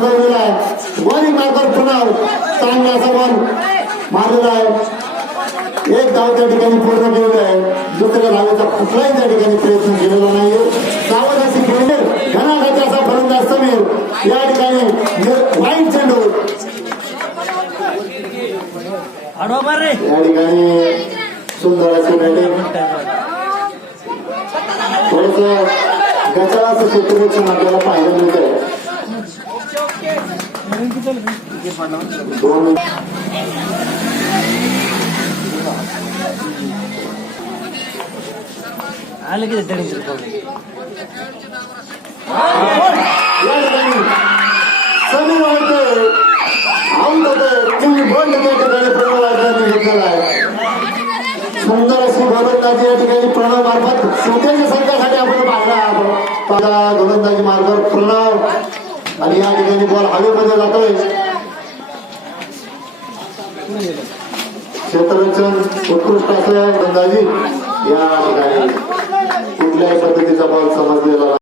फुगवलेला आहे. Bowling marker Pranab चांगला असा बॉल मारलेला आहे. एक धाव त्या ठिकाणी पूर्ण केलेलं आहे. दुसऱ्या धावेचा कुठलाही त्या ठिकाणी प्रयत्न केलेला नाहीये. सावध अशी खेळले घनाघाती असा फलंदाज समीर या ठिकाणी वाईट चेंडू या ठिकाणी सुंदर असे बॅटिंग थोडस गचाला असं क्षेत्ररक्षण आपल्याला पाहायला मिळतंय. आलं की समीर वाटतंय आऊट होतोय. तुम्ही बंद त्या ठिकाणी प्रणव वाटण्याने घेतलेला आहे. सुंदर अशी गोलंदाजी या ठिकाणी प्रणव मार्फत स्वतःच्या संघासाठी आपण पाहिला. गोलंदाजी मार्फत प्रणव आणि या ठिकाणी बॉल हवेमध्ये जातोय. क्षेत्ररक्षण उत्कृष्ट असल्या गोलंदाजी या ठिकाणी कुठल्याही पद्धतीचा बॉल समज